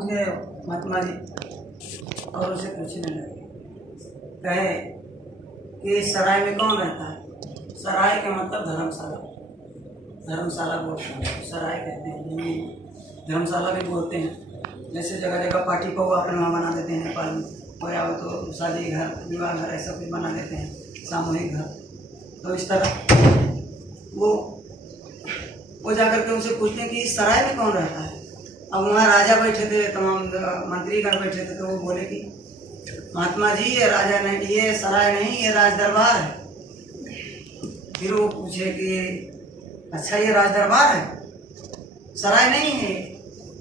पहुंच गए महात्मा जी और उसे पूछने लगे, कहे कि सराय में कौन रहता है? सराय का मतलब धर्मशाला, धर्मशाला बोलते हैं, सराय कहते हैं, हिंदी में धर्मशाला भी बोलते हैं। जैसे जगह जगह पार्टी को अपने वहाँ बना देते हैं, नेपाल में होया हो तो शादी घर, विवाह घर, ऐसा कुछ बना देते हैं, सामूहिक घर। तो इस तरह वो जाकर के उनसे पूछते हैं कि सराय में कौन रहता है? अब वहाँ राजा बैठे थे, तमाम मंत्रीगण बैठे थे, तो वो बोले कि महात्मा जी ये राजा नहीं, ये सराय नहीं, ये राज दरबार है। फिर वो पूछे कि अच्छा ये राज दरबार है, सराय नहीं है?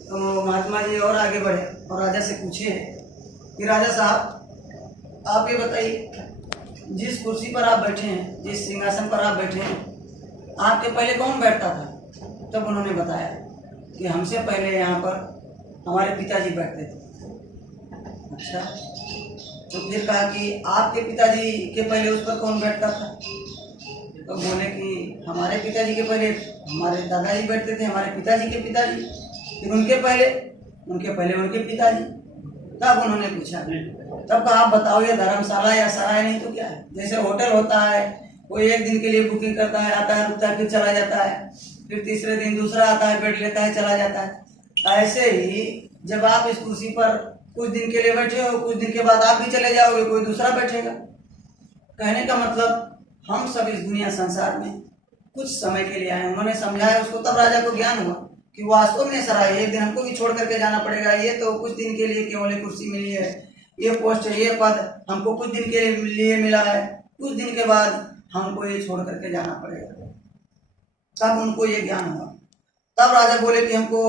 तो महात्मा जी और आगे बढ़े और राजा से पूछे कि राजा साहब आप ये बताइए, जिस कुर्सी पर आप बैठे हैं, जिस सिंहासन पर आप बैठे हैं, आपके पहले कौन बैठता था? तब उन्होंने बताया कि हमसे पहले यहाँ पर हमारे पिताजी बैठते थे। अच्छा, तो फिर कहा कि आपके पिताजी के पहले उस पर कौन बैठता था? तो बोले कि हमारे पिताजी के पहले हमारे दादाजी बैठते थे, हमारे पिताजी के पिताजी, फिर उनके पहले उनके पिताजी। तब उन्होंने पूछा, तब कहा आप बताओ ये धर्मशाला या सराय नहीं तो क्या है? जैसे होटल होता है, कोई एक दिन के लिए बुकिंग करता है, आता है, रुकता है, फिर चला जाता है, फिर तीसरे दिन दूसरा आता है, बैठ लेता है, चला जाता है। ऐसे ही जब आप इस कुर्सी पर कुछ दिन के लिए बैठे हो, कुछ दिन के बाद आप भी चले जाओगे, कोई दूसरा बैठेगा। कहने का मतलब हम सब इस दुनिया संसार में कुछ समय के लिए आए। उन्होंने समझाया उसको, तब राजा को ज्ञान हुआ कि वास्तव में सराय एक दिन हमको भी छोड़ करके जाना पड़ेगा। ये तो कुछ दिन के लिए केवल कुर्सी मिली है, ये पोस्ट है, ये पद हमको कुछ दिन के लिए मिला है, कुछ दिन के बाद हमको ये छोड़ करके जाना पड़ेगा। तब उनको ये ज्ञान हुआ। तब राजा बोले कि हमको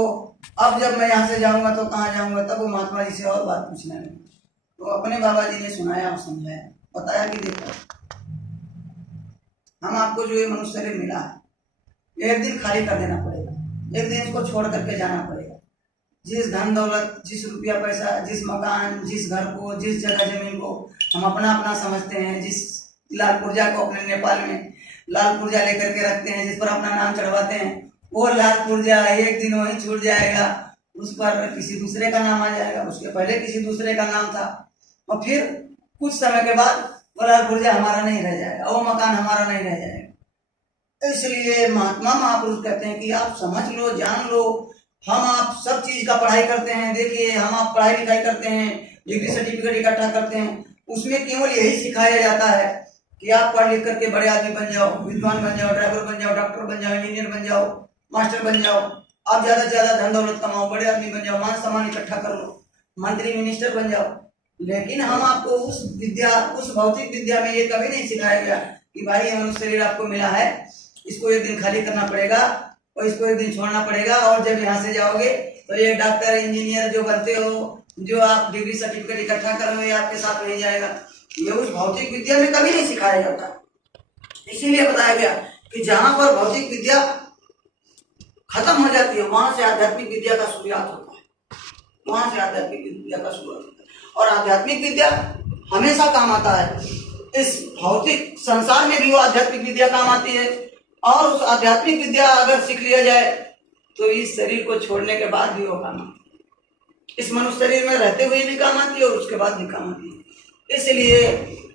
अब जब मैं यहाँ से जाऊंगा तो कहाँ जाऊंगा? तब वो महात्मा जी से और बात पूछने लगे। तो अपने बाबा जी ने सुनाया और समझाया, बताया कि देखो हम आपको जो ये मनुष्य शरीर मिला है, एक दिन खाली कर देना पड़ेगा, एक दिन इसको छोड़ करके जाना पड़ेगा। जिस धन दौलत, जिस रुपया पैसा, जिस मकान, जिस घर को, जिस जगह जमीन को हम अपना अपना समझते हैं, जिस लाल पुर्जा को अपने नेपाल में लाल पुर्जा लेकर के रखते हैं, जिस पर अपना नाम चढ़वाते हैं, वो लाल पुर्जा एक दिन वहीं छूट जाएगा, उस पर किसी दूसरे का नाम आ जाएगा। उसके पहले किसी दूसरे का नाम था और फिर कुछ समय के बाद वो लाल पुर्जा हमारा नहीं रह जाएगा, वो मकान हमारा नहीं रह जाएगा। इसलिए महात्मा महापुरुष कहते हैं कि आप समझ लो, जान लो, हम आप सब चीज का पढ़ाई करते हैं। देखिए हम आप पढ़ाई लिखाई करते हैं, डिग्री सर्टिफिकेट इकट्ठा करते हैं, उसमें केवल यही सिखाया जाता है कि आप पढ़ लिख करके बड़े आदमी बन जाओ, विद्वान बन जाओ, ड्राइवर बन जाओ, डॉक्टर बन जाओ, इंजीनियर बन जाओ, मास्टर बन जाओ, आप ज्यादा से ज्यादा धन दौलत कमाओ, बड़े आदमी बन जाओ, मान सम्मान इकट्ठा कर लो, मंत्री मिनिस्टर बन जाओ। लेकिन हम आपको उस विद्या, उस भौतिक विद्या में ये कभी नहीं सिखाया गया कि भाई ये मनुष्य शरीर आपको मिला है, इसको एक दिन खाली करना पड़ेगा और इसको एक दिन छोड़ना पड़ेगा, और जब यहाँ से जाओगे तो ये डॉक्टर इंजीनियर जो बनते हो, जो आप डिग्री सर्टिफिकेट इकट्ठा कर लो, ये आपके साथ नहीं जाएगा। ये उस भौतिक विद्या में कभी नहीं सिखाया जाता। इसीलिए बताया गया कि जहां पर भौतिक विद्या खत्म हो जाती है, वहां से आध्यात्मिक विद्या का शुरुआत होता है, वहां से आध्यात्मिक विद्या का शुरुआत होता है। और आध्यात्मिक विद्या हमेशा काम आता है। इस भौतिक संसार में भी वो आध्यात्मिक विद्या काम आती है, और उस आध्यात्मिक विद्या अगर सीख लिया जाए तो इस शरीर को छोड़ने के बाद भी वो काम आती है। इस मनुष्य शरीर में रहते हुए भी काम आती है और उसके बाद भी काम आती है। इसलिए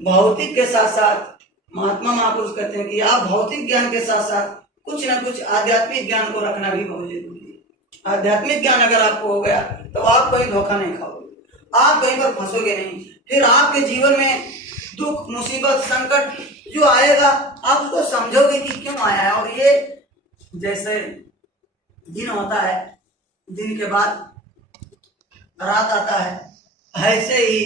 भौतिक के साथ साथ महात्मा महापुरुष कहते हैं कि आप भौतिक ज्ञान के साथ साथ कुछ ना कुछ आध्यात्मिक ज्ञान को रखना भी बहुत जरूरी है। आध्यात्मिक ज्ञान अगर आपको हो गया तो आप कहीं धोखा नहीं खाओगे, आप कहीं पर फंसोगे नहीं। फिर आपके जीवन में दुख, मुसीबत, संकट जो आएगा आप उसको समझोगे कि क्यों आया है। और ये जैसे दिन होता है, दिन के बाद रात आता है, ऐसे ही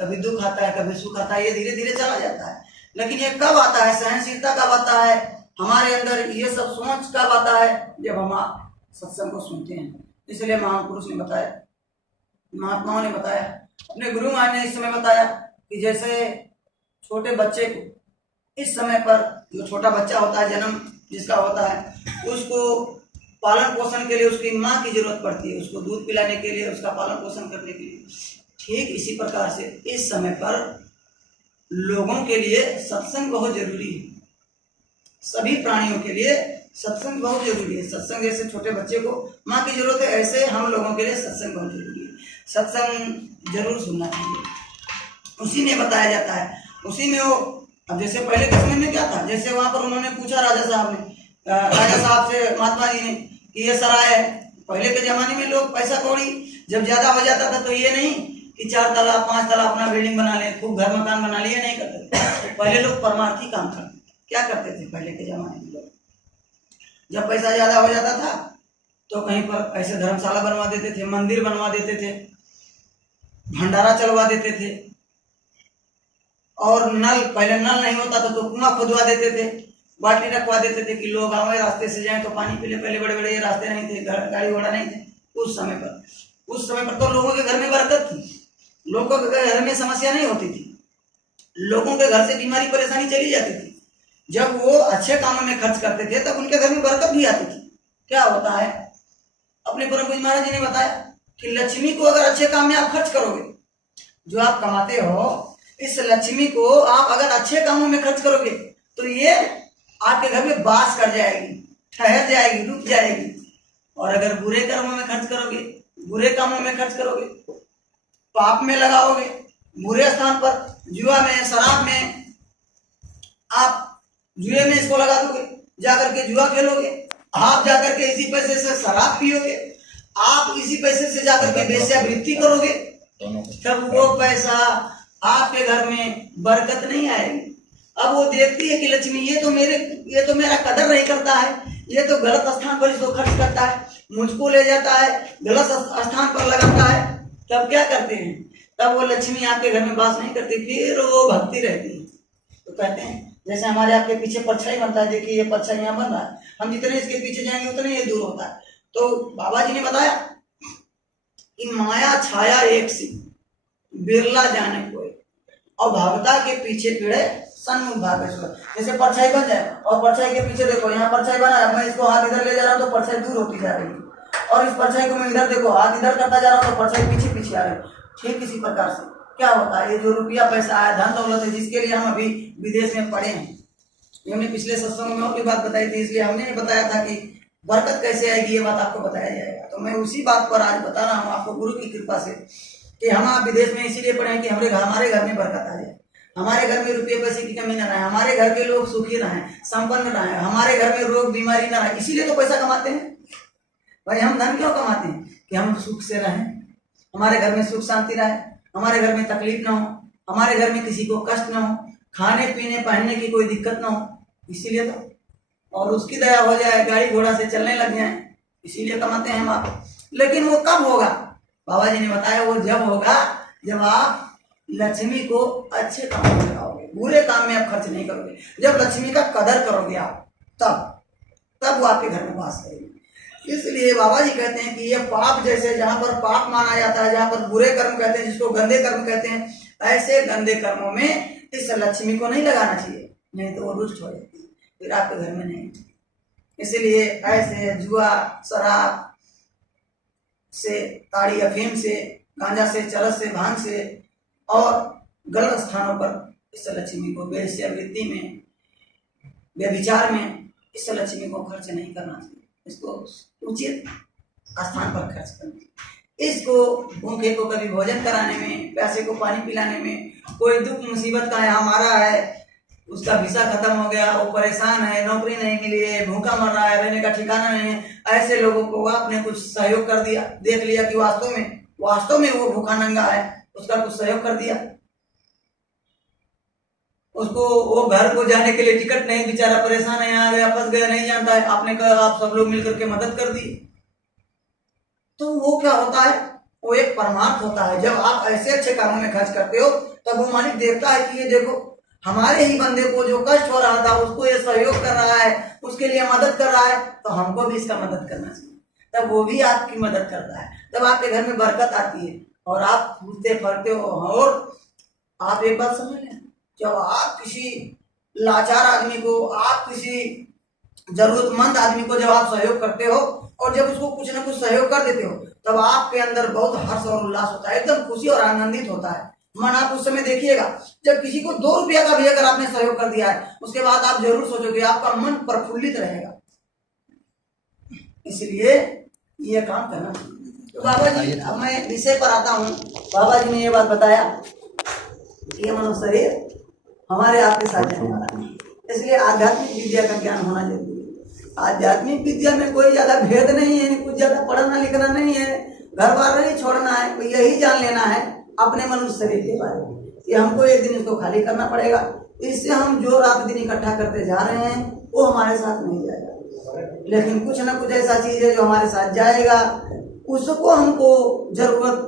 कभी दुख आता है, कभी सुख आता है, ये धीरे धीरे चला जाता है। लेकिन ये कब आता है? सहनशीलता कब आता है हमारे अंदर, ये सब सोच कब आता है? जब हम सत्संग को सुनते हैं। इसलिए महापुरुष ने बताया, महात्माओं ने बताया, अपने गुरु महाराज ने इस समय बताया कि जैसे छोटे बच्चे को इस समय पर, जो छोटा बच्चा होता है, जन्म जिसका होता है, उसको पालन पोषण के लिए उसकी माँ की जरूरत पड़ती है, उसको दूध पिलाने के लिए, उसका पालन पोषण करने के लिए। ठीक इसी प्रकार से इस समय पर लोगों के लिए सत्संग बहुत जरूरी है। सभी प्राणियों के लिए सत्संग बहुत जरूरी है। सत्संग जैसे छोटे बच्चे को माँ की जरूरत है, ऐसे हम लोगों के लिए सत्संग बहुत जरूरी है। सत्संग जरूर सुनना चाहिए, उसी में बताया जाता है, उसी में वो। अब जैसे पहले के समय में क्या था, जैसे वहां पर उन्होंने पूछा राजा साहब ने, राजा साहब से महात्मा जी ने कि ये सराय है। पहले के जमाने में लोग पैसा कौड़ी जब ज्यादा हो जाता था तो ये नहीं कि 4 तला 5 तला अपना बिल्डिंग बना ले, खूब घर मकान बना लिए, नहीं करते थे। पहले लोग परमार्थी काम करते, क्या करते थे पहले के जमाने में लोग, जब पैसा ज्यादा हो जाता था तो कहीं पर ऐसे धर्मशाला बनवा देते थे, मंदिर बनवा देते थे, भंडारा चलवा देते थे। और नल, पहले नल नहीं होता था तो कुआं खुदवा देते थे, बाल्टी रखवा देते थे कि लोग आवे रास्ते से जाएं तो पानी पी ले। पहले बड़े बड़े रास्ते नहीं थे, गाड़ी घोड़ा नहीं थे उस समय पर तो लोगों के घर में बरकत थी, लोगों के घर में समस्या नहीं होती थी, लोगों के घर से बीमारी परेशानी चली जाती थी। जब वो अच्छे कामों में खर्च करते थे तब उनके घर में बरकत भी आती थी। क्या होता है, अपने परम पूज्य महाराज जी ने बताया कि लक्ष्मी को अगर अच्छे काम में आप खर्च करोगे, जो आप कमाते हो इस लक्ष्मी को आप अगर अच्छे कामों में खर्च करोगे तो ये आपके घर में वास कर जाएगी, ठहर जाएगी, रुक जाएगी। और अगर बुरे कर्मों में खर्च करोगे, बुरे कामों में खर्च करोगे, पाप में लगाओगे, बुरे स्थान पर जुआ में, शराब में, आप जुए में इसको लगा दोगे, जाकर के जुआ खेलोगे, आप जाकर के इसी पैसे से शराब पियोगे, आप इसी पैसे से जाकर के वेश्यावृत्ति करोगे, तब वो पैसा आपके घर में बरकत नहीं आएगी। अब वो देखती है कि लक्ष्मी ये तो मेरा कदर नहीं करता है, ये तो गलत स्थान पर इसको खर्च करता है, मुझको ले जाता है, गलत स्थान पर लगाता है। तब क्या करते हैं, तब वो लक्ष्मी आपके घर में वास नहीं करती, फिर वो भक्ति रहती है। तो कहते हैं जैसे हमारे आपके पीछे परछाई बनता है, देखिए ये परछाई यहाँ बन रहा है, हम जितने इसके पीछे जाएंगे उतने ये दूर होता है। तो बाबा जी ने बताया कि माया छाया एक सी, बिरला जाने कोई, और भगता के पीछे पीड़े सन्मुख भागे। जैसे परछाई बन जाए और परछाई के पीछे देखो, यहाँ परछाई बना है, मैं इसको हाथ इधर ले जा रहा हूँ तो परछाई दूर होती जा रही है, और इस परछाई को मैं इधर देखो हाथ इधर करता जा रहा हूँ तो परछाई पीछे पीछे आ रही है। ठीक इसी प्रकार से क्या होता है, ये जो रुपया पैसा है, धन दौलत है, जिसके लिए हम अभी विदेश में पड़े हैं, ये हमने पिछले सत्संग में और भी बात बताई थी, इसलिए हमने बताया था कि बरकत कैसे आएगी ये बात आपको बताया जाएगा। तो मैं उसी बात पर आज बता रहा हूँ आपको गुरु की कृपा से कि हम आप विदेश में इसीलिए पढ़े हैं कि हमारे घर में बरकत आ जाए, हमारे घर में रुपये पैसे की कमी न रहे, हमारे घर के लोग सुखी रहें, संपन्न रहें, हमारे घर में रोग बीमारी न रहे। इसीलिए तो पैसा कमाते हैं भाई। हम धन क्यों कमाते हैं कि हम सुख से रहें, हमारे घर में सुख शांति रहे, हमारे घर में तकलीफ ना हो, हमारे घर में किसी को कष्ट ना हो, खाने पीने पहनने की कोई दिक्कत ना हो, इसीलिए तो। और उसकी दया हो जाए, गाड़ी घोड़ा से चलने लग जाए, इसीलिए कमाते हैं हम आप। लेकिन वो कब होगा, बाबा जी ने बताया वो जब होगा जब आप लक्ष्मी को अच्छे काम में लगाओगे, बुरे काम में आप खर्च नहीं करोगे। जब लक्ष्मी का कदर करोगे आप, तब वो आपके घर में वास करेगी। इसलिए बाबा जी कहते हैं कि ये पाप, जैसे जहाँ पर पाप माना जाता है, जहाँ पर बुरे कर्म कहते हैं, जिसको गंदे कर्म कहते हैं, ऐसे गंदे कर्मों में इस लक्ष्मी को नहीं लगाना चाहिए, नहीं तो वो रुष्ट हो जाती है, फिर आपके घर में नहीं। इसलिए ऐसे जुआ, शराब से, ताड़ी अफीम से, गांजा से, चरस से, भांग से और गलत स्थानों पर इस लक्ष्मी को, वेश्यावृत्ति में, व्यभिचार में इस लक्ष्मी को खर्च नहीं करना चाहिए। इसको उचित स्थान पर खर्च करना, इसको भूखे को कभी भोजन कराने में, प्यासे को पानी पिलाने में, कोई दुख मुसीबत का है, हमारा है, उसका वीसा खत्म हो गया, वो परेशान है, नौकरी नहीं मिली है, भूखा मर रहा है, रहने का ठिकाना नहीं है, ऐसे लोगों को आपने कुछ सहयोग कर दिया, देख लिया कि वास्तव में वो भूखा नंगा है, उसका कुछ सहयोग कर दिया, उसको वो घर को जाने के लिए टिकट नहीं, बेचारा परेशान है, यहाँ गया फंस गया, नहीं जानता है, आपने कहा आप सब लोग मिलकर के मदद कर दी, तो वो क्या होता है, वो एक परमार्थ होता है। जब आप ऐसे अच्छे कामों में खर्च करते हो तब वो मालिक देखता है कि ये देखो हमारे ही बंदे को जो कष्ट हो रहा था उसको ये सहयोग कर रहा है, उसके लिए मदद कर रहा है, तो हमको भी इसका मदद करना चाहिए। तब वो भी आपकी मदद करता है, तब आपके घर में बरकत आती है और आप फूलते फलते हो। और आप एक बात समझ लें, जब आप किसी लाचार आदमी को, आप किसी जरूरतमंद आदमी को जब आप सहयोग करते हो और जब उसको कुछ ना कुछ सहयोग कर देते हो, तब आपके अंदर बहुत हर्ष और उल्लास होता है, एकदम खुशी और आनंदित होता है मन। आप उस समय देखिएगा, जब किसी को 2 रुपया का भी अगर आपने सहयोग कर दिया है, उसके बाद आप जरूर सोचोगे, आपका मन प्रफुल्लित रहेगा, इसलिए ये काम करना चाहिए। तो बाबा जी, अब मैं विषय पर आता हूँ। बाबा जी ने ये बात बताया, ये मनुष्य शरीर हमारे आपके साथ जाने वाला नहीं, इसलिए आध्यात्मिक विद्या का ज्ञान होना जरूरी है। आध्यात्मिक विद्या में कोई ज्यादा भेद नहीं है, कुछ ज्यादा पढ़ना लिखना नहीं है, घर बार नहीं छोड़ना है, यही जान लेना है अपने मनुष्य शरीर के बारे में कि हमको एक दिन इसको खाली करना पड़ेगा। इससे हम जो रात दिन इकट्ठा करते जा रहे हैं वो हमारे साथ नहीं जाएगा, लेकिन कुछ ना कुछ ऐसा चीज है जो हमारे साथ जाएगा, उसको हमको जरूरत,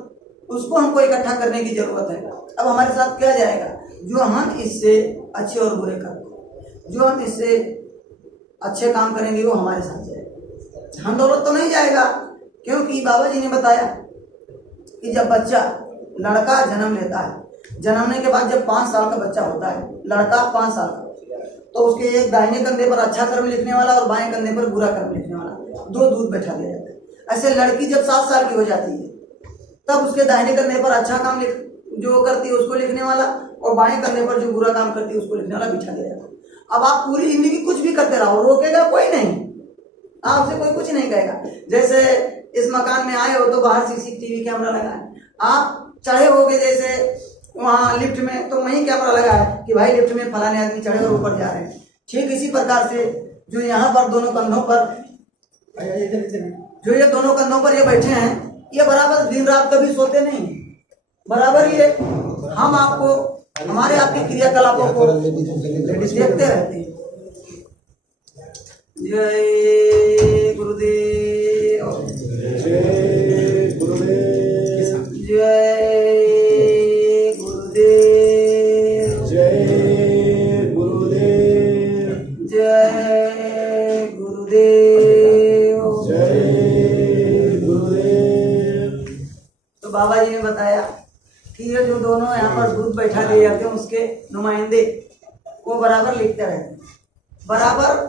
उसको हमको इकट्ठा करने की जरूरत है। अब हमारे साथ क्या जाएगा? जो हम इससे अच्छे और बुरे करते, जो हम इससे अच्छे काम करेंगे वो हमारे साथ जाएगा, हम दौलत तो नहीं जाएगा। क्योंकि बाबा जी ने बताया कि जब बच्चा लड़का जन्म लेता है, जन्मने के बाद जब 5 साल का बच्चा होता है, लड़का 5 साल का, तो उसके एक दाहिने कंधे पर अच्छा कर्म लिखने वाला और बाएं कंधे पर बुरा कर्म लिखने वाला 2 दूध बैठा दिया जाता है। ऐसे लड़की जब 7 साल की हो जाती है तब उसके दाहिने कंधे पर अच्छा काम जो करती है उसको लिखने वाला और बाएं कंधे पर जो बुरा काम करती है उसको लिखने वाला बिठा दिया जाता है। अब आप पूरी जिंदगी कुछ भी करते रहो, रोकेगा कोई नहीं, आपसे कोई कुछ नहीं कहेगा। जैसे इस मकान में आए हो तो बाहर सीसीटीवी कैमरा लगा है, आप चढ़े होगे जैसे वहाँ लिफ्ट में तो वहीं कैमरा लगा है कि भाई लिफ्ट में फलाने आदमी चढ़े और ऊपर जा रहे हैं। ठीक इसी प्रकार से जो यहाँ पर दोनों कंधों पर, जो ये दोनों कंधों पर ये बैठे हैं, ये बराबर दिन रात कभी सोते नहीं, बराबर ये हम आपको, हमारे आपके क्रियाकलापों को देखते रहते हैं। जय गुरुदेव, जय गुरुदेव, जय गुरुदेव, जय गुरुदेव, जय गुरुदेव, जय गुरुदेव। तो बाबा जी ने बताया कि ये जो दोनों यहाँ पर दूध बैठा दिए जाते हैं उसके नुमाइंदे वो बराबर लिखते रहते हैं, बराबर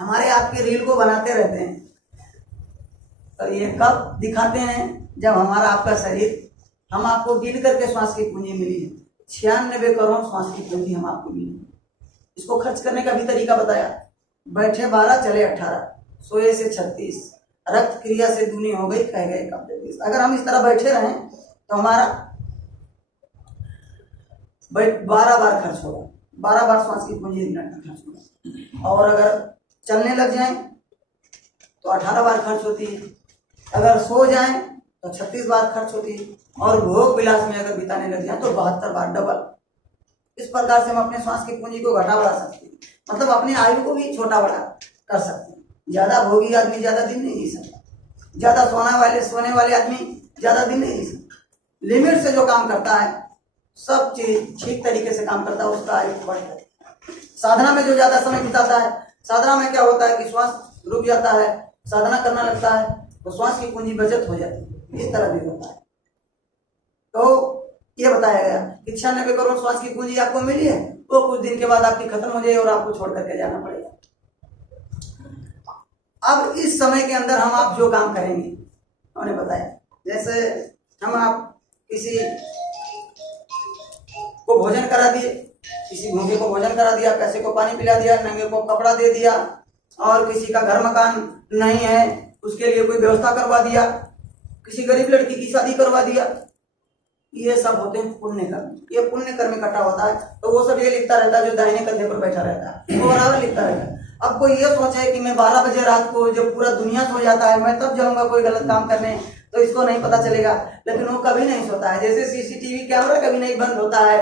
हमारे आपके रील को बनाते रहते हैं। तो ये कब दिखाते हैं? जब हमारा आपका शरीर, हम आपको गिन करके श्वास की पूंजी मिली है, 96 करोड़ श्वास की पूंजी हम आपको मिली। इसको खर्च करने का भी तरीका बताया, बैठे 12 चले 18, सोए से 36, रक्त क्रिया से दूनी हो गई, कह गए कब 20। अगर हम इस तरह बैठे रहें तो हमारा 12 बार खर्च होगा, 12 बार श्वास की पूंजी मिनट में खर्च होगा। और अगर चलने लग जाएं तो 18 बार खर्च होती है, अगर सो जाएं तो 36 बार खर्च होती है, और भोग विलास में अगर बिताने लग जाएं तो 72 बार, डबल। इस प्रकार से हम अपने श्वास की पूंजी को घटा बढ़ा सकते हैं, मतलब अपनी आयु को भी छोटा बड़ा कर सकते हैं। ज्यादा भोगी आदमी ज्यादा दिन नहीं जी सकता, ज्यादा सोने वाले आदमी ज्यादा दिन नहीं जी सकता। लिमिट से जो काम करता है, सब चीज ठीक तरीके से काम करता है, उसका आयु बढ़ता है। साधना में जो ज्यादा समय बिताता है, साधना में क्या होता है कि श्वास रुक जाता है, साधना करना लगता है तो श्वास की पूंजी बचत हो जाती है, इस तरह भी होता है। तो ये बताया गया कि 96 करोड़ श्वास की पूंजी आपको मिली है, वो कुछ दिन के बाद आपकी खत्म हो जाए और आपको छोड़ करके जाना पड़ेगा। अब इस समय के अंदर हम आप जो काम करेंगे, उन्होंने बताया, जैसे हम आप किसी को भोजन करा दिए, किसी भूखे को भोजन करा दिया, पैसे को पानी पिला दिया, नंगे को कपड़ा दे दिया, और किसी का घर मकान नहीं है उसके लिए कोई व्यवस्था करवा दिया, किसी गरीब लड़की की शादी करवा दिया, ये सब होते हैं पुण्य कर्म। ये पुण्य कर्म इकट्ठा होता है तो वो सब ये लिखता रहता है, जो दाहिने कंधे पर बैठा रहता है वो बराबर लिखता रहता है। अब कोई ये सोचे कि मैं 12 बजे रात को जब पूरा दुनिया सो जाता है मैं तब जाऊंगा कोई गलत काम करने, तो इसको नहीं पता चलेगा, लेकिन वो कभी नहीं सोता है। जैसे सीसीटीवी कैमरा कभी नहीं बंद होता है,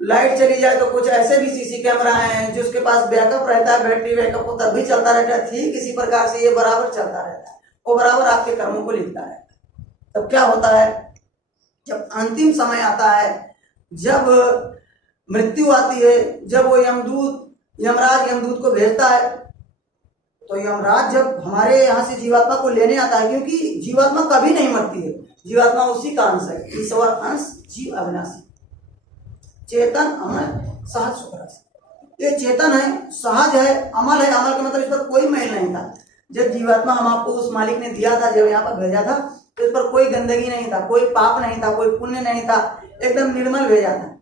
लाइट चली जाए तो कुछ ऐसे भी सीसी कैमरा हैं जिसके पास बैकअप रहता है, बैटरी बैकअप को तब भी चलता रहता है, ठीक इसी प्रकार से ये बराबर चलता रहता है, वो बराबर आपके कर्मों को लिखता है। तब क्या होता है, जब अंतिम समय आता है, जब मृत्यु आती है, जब वो यमराज यमदूत को भेजता है, तो यमराज जब हमारे यहाँ से जीवात्मा को लेने आता है, क्योंकि जीवात्मा कभी नहीं मरती है, जीवात्मा उसी का अंश है, ईश्वर अंश जीव अविनाशी, चेतन अमल सहज सुखरस। ये चेतन है, सहज है, अमल है। अमल का मतलब इस पर कोई मैल नहीं था। जब जीवात्मा हम आपको उस मालिक ने दिया था, जब यहाँ पर भेजा था, तो इस पर कोई गंदगी नहीं था, कोई पाप नहीं था, कोई पुण्य नहीं था, एकदम निर्मल भेजा था,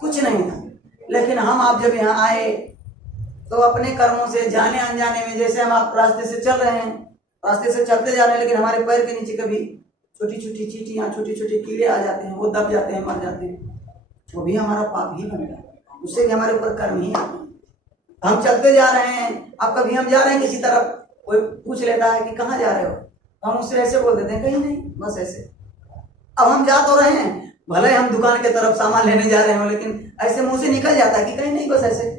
कुछ नहीं था। लेकिन हम आप जब यहाँ आए तो अपने कर्मों से जाने अनजाने में, जैसे हम आप रास्ते से चल रहे हैं, रास्ते से चलते जा रहे हैं, लेकिन हमारे पैर के नीचे कभी छोटी छोटी चींटियां, छोटे छोटे कीड़े आ जाते हैं, वो दब जाते हैं, मर जाते हैं, वो भी हमारा पाप ही बन गया, उससे भी हमारे ऊपर कर्म ही आते हैं। हम चलते जा रहे हैं, अब कभी हम जा रहे हैं किसी तरफ, कोई पूछ लेता है कि कहाँ जा रहे हो, हम उससे ऐसे बोल देते हैं कहीं नहीं, बस ऐसे। अब हम जा तो रहे हैं, भले हम दुकान की तरफ सामान लेने जा रहे हो, लेकिन ऐसे मुंह से निकल जाता है कि कहीं नहीं, बस ऐसे,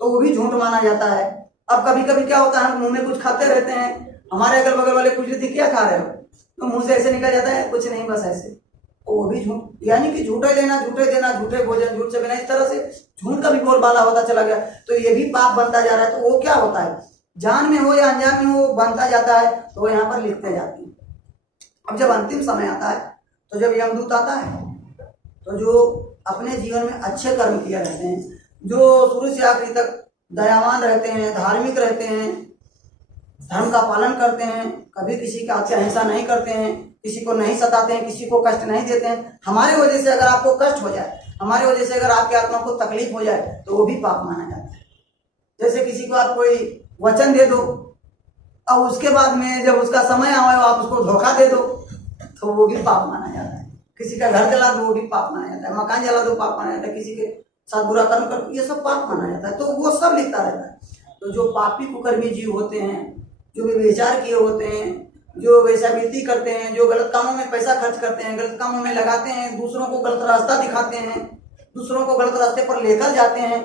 तो वो भी झूठ माना जाता है। अब कभी कभी क्या होता है, हम मुंह में कुछ खाते रहते हैं, हमारे अगल बगल वाले पूछ लेते क्या खा रहे हो, तो मुंह से ऐसे निकल जाता है कुछ नहीं, बस ऐसे, तो वो भी झूठ, यानी कि झूठे लेना, झूठे देना, झूठे भोजन, झूठ से बिना, इस तरह से झूठ का भी बोलबाला होता चला गया, तो ये भी पाप बनता जा रहा है। तो वो क्या होता है, जान में हो या अनजान में हो, बनता जाता है, तो वो यहाँ पर लिखते जाते हैं। अब जब अंतिम समय आता है, तो जब यमदूत आता है, तो जो अपने जीवन में अच्छे कर्म किए रहते हैं, जो शुरू से आखिरी तक दयावान रहते हैं, धार्मिक रहते हैं, धर्म का पालन करते हैं, कभी किसी का अहिंसा नहीं करते हैं, किसी को नहीं सताते हैं, किसी को कष्ट नहीं देते हैं, हमारे वजह से अगर आपको कष्ट हो जाए, हमारे वजह से अगर आपके आत्मा को तकलीफ हो जाए, तो वो भी पाप माना जाता है। जैसे किसी को आप कोई वचन दे दो, और उसके बाद में जब उसका समय आए आप उसको धोखा दे दो, तो वो भी पाप माना जाता है। किसी का घर जला दो, वो भी पाप माना जाता है, मकान जला दो, पाप माना जाता है, किसी के साथ बुरा कर्म कर, ये सब पाप माना जाता है। तो वो सब लिखता रहता है। तो जो पापी कुकर्मी जीव होते हैं, जो व्यभिचार किए होते हैं, जो वेश्यावृत्ति करते हैं, जो गलत कामों में पैसा खर्च करते हैं, गलत कामों में लगाते हैं, दूसरों को गलत रास्ता दिखाते हैं, दूसरों को गलत रास्ते पर लेकर जाते हैं,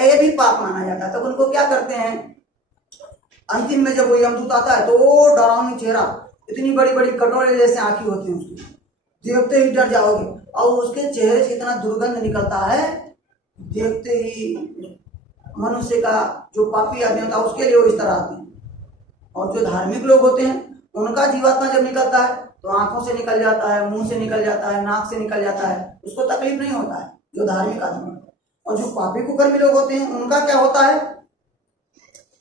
ये भी पाप माना जाता है। तो उनको क्या करते हैं, अंतिम में जब वो यमदूत आता है, तो वो डरावनी चेहरा, इतनी बड़ी बड़ी कटोरे जैसे आंखें होती हैं उसकी, देखते ही डर जाओगे, और उसके चेहरे से इतना दुर्गंध निकलता है, देखते ही मनुष्य का जो पापी आदमी होता है उसके लिए वो इस तरह आते हैं। और जो धार्मिक लोग होते हैं, उनका जीवात्मा जब निकलता है, तो आंखों से निकल जाता है, मुंह से निकल जाता है, नाक से निकल जाता है, उसको तकलीफ नहीं होता है, जो धार्मिक आदमी होता है। और जो पापी कुकर्मी लोग होते हैं, उनका क्या होता है,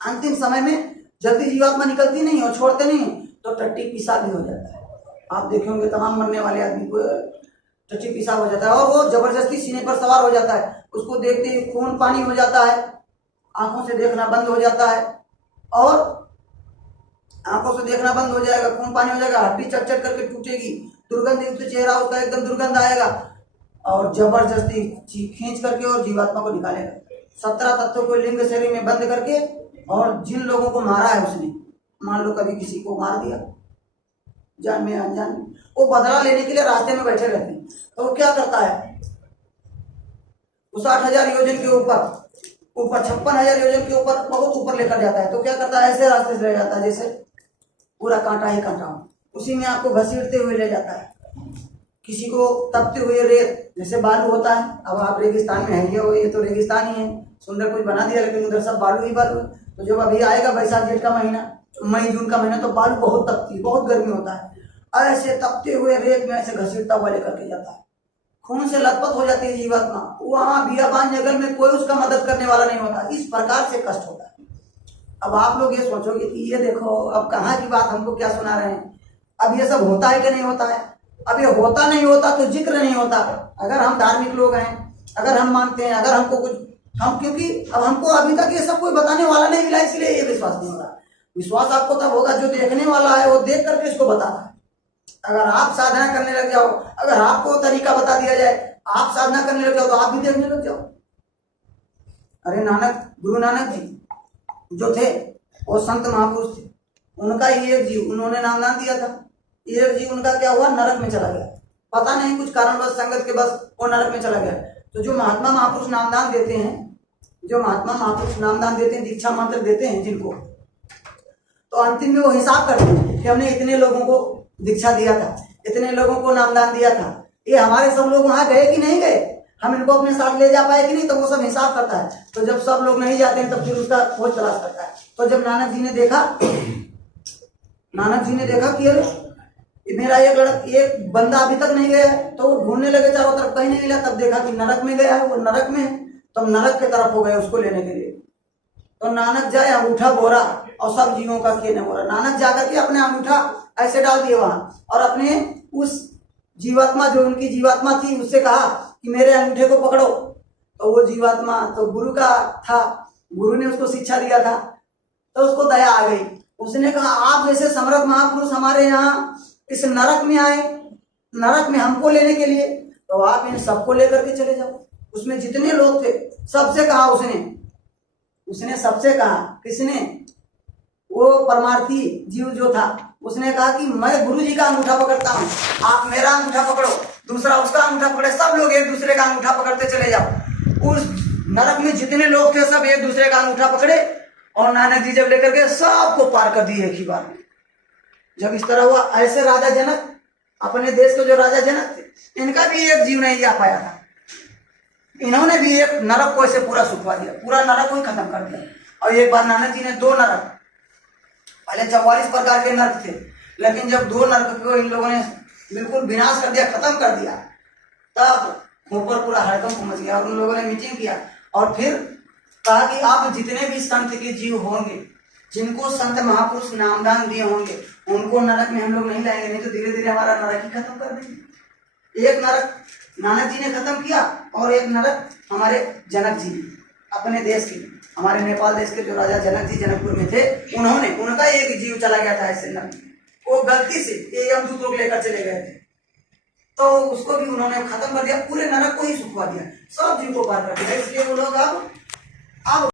अंतिम समय में जल्दी जीवात्मा निकलती नहीं और छोड़ते नहीं, तो टट्टी पेशाब भी हो जाता है। आप देखे होंगे तमाम मरने वाले आदमी को टट्टी पेशाब हो जाता है, और वो जबरदस्ती सीने पर सवार हो जाता है, उसको देखते ही खून पानी हो जाता है, आंखों से देखना बंद हो जाता है, और आंखों से देखना बंद हो जाएगा, खून पानी हो जाएगा, हड्डी चट चट करके टूटेगी, दुर्गंध युक्त चेहरा उसका एकदम दुर्गंध आएगा, और जबरदस्ती खींच करके और जीवात्मा को निकालेगा। 17 तत्वों को लिंग शरीर में बंद करके, और जिन लोगों को मारा है उसने, मान लो कभी किसी को मार दिया जान में अनजान में, वो बदला लेने के लिए रास्ते में बैठे रहते हैं, तो वो क्या करता है, वो 60,000 योजन के ऊपर 56,000 योजन के ऊपर, बहुत ऊपर लेकर जाता है। तो क्या करता है, ऐसे रास्ते से ले जाता है जैसे पूरा कांटा ही कांटा हो, उसी में आपको घसीटते हुए ले जाता है। किसी को तपते हुए रेत, जैसे बालू होता है, अब आप रेगिस्तान में है, ये तो रेगिस्तान ही है, सुंदर कुछ बना दिया, लेकिन उधर सब बालू ही बालू है। तो जब अभी आएगा बैसाख जेठ का महीना, मई जून का महीना, तो बालू बहुत तपती है, बहुत गर्मी होता है, ऐसे तपते हुए रेत में ऐसे घसीटता हुआ लेकर के जाता है, खून से लथपथ हो जाती है जीवात्मा, वहां बियाबान जंगल में कोई उसका मदद करने वाला नहीं होता, इस प्रकार से कष्ट होता है। अब आप लोग ये सोचोगे कि ये देखो, अब कहाँ की बात हमको क्या सुना रहे हैं, अब ये सब होता है कि नहीं होता है। अब ये होता नहीं होता तो जिक्र नहीं होता। अगर हम धार्मिक लोग हैं, अगर हम मानते हैं, अगर हमको कुछ, हम क्योंकि अब हमको अभी तक ये सब कोई बताने वाला नहीं मिला, इसलिए ये विश्वास नहीं हो रहा। विश्वास आपको तब होगा जो देखने वाला है, वो देख करके इसको बताता है। अगर आप साधना करने लग जाओ, अगर आपको तरीका बता दिया जाए, आप साधना करने लग जाओ, तो आप भी देखने लग जाओ। अरे गुरु नानक जी जो थे, वो संत महापुरुष थे, उनका ही एक जीव उन्होंने नामदान दिया था, एक जीव उनका क्या हुआ, नरक में चला गया, पता नहीं कुछ कारणवश, संगत के बस वो नरक में चला गया। तो जो महात्मा महापुरुष नामदान देते हैं, जो महात्मा महापुरुष नामदान देते हैं, दीक्षा मंत्र देते हैं जिनको, तो अंतिम में वो हिसाब करते हैं कि हमने इतने लोगों को दीक्षा दिया था, इतने लोगों को नामदान दिया था, ये हमारे सब लोग वहां गए कि नहीं गए, हम इनको अपने साथ ले जा पाए कि नहीं, तो वो सब हिसाब करता है। तो जब सब लोग नहीं जाते हैं, तब फिर उसका खोज तलाश करता है। तो जब नानक जी ने देखा कि अरे मेरा एक बंदा अभी तक नहीं गया है, तो वो ढूंढने लगे चारों तरफ, कहीं नहीं मिला। तब देखा कि नरक में गया है, वो नरक में है, तो नरक की तरफ हो गए उसको लेने के लिए। तो नानक जाए, अंगूठा बोरा और सब जीवों का खेने बोरा। नानक जाकर के अपने अंगूठा ऐसे डाल दिए वहां, और अपने उस जीवात्मा, जो उनकी जीवात्मा थी, उससे कहा कि मेरे अंगूठे को पकड़ो। तो वो जीवात्मा तो गुरु का था, गुरु ने उसको शिक्षा दिया था, तो उसको दया आ गई। उसने कहा आप जैसे समर्थ महापुरुष हमारे यहाँ इस नरक में आए, नरक में हमको लेने के लिए, तो आप इन सबको लेकर के चले जाओ। उसमें जितने लोग थे सबसे कहा उसने सबसे कहा, किसने? वो परमार्थी जीव जो था, उसने कहा कि मैं गुरु जी का अंगूठा पकड़ता हूँ, आप मेरा अंगूठा पकड़ो, दूसरा उसका अंगूठा पकड़े, सब लोग एक दूसरे का अंगूठा पकड़ते चले जाओ। उस नरक में जितने लोग थे सब एक दूसरे का अंगूठा पकड़े और नानक जी जब लेकर के सबको पार कर दिए एक ही बार में। जब इस तरह हुआ, ऐसे राजा जनक, अपने देश के जो राजा जनक थे, इनका भी एक जीव नहीं आ पाया था। इन्होंने भी एक नरक को ऐसे पूरा सुखवा दिया, पूरा नरक को ही खत्म कर दिया। और एक बार नानक जी ने 2 नरक, पहले 44 प्रकार के नरक थे, लेकिन जब 2 नरक को इन लोगों ने बिल्कुल विनाश कर दिया, खत्म कर दिया, तब ऊपर पूरा हड़कंप मच गया। और उन लोगों ने मीटिंग किया और फिर कहा कि आप जितने भी संत के जीव होंगे, जिनको संत महापुरुष नामदान दिए होंगे, उनको नरक में हम लोग नहीं लाएंगे, नहीं तो धीरे धीरे हमारा नरक ही खत्म कर देंगे। एक नरक नानक जी ने खत्म किया और एक नरक हमारे जनक जी ने, अपने देश के, हमारे नेपाल देश के जो राजा जनक जी जनकपुर में थे, उनका एक जीव चला गया था ऐसे नरक में। वो गलती से ये यमदूत लोग लेकर चले गए थे, तो उसको भी उन्होंने खत्म कर दिया, पूरे नरक को ही सुखवा दिया, सब जीव को पार कर दिया। इसलिए वो लोग अब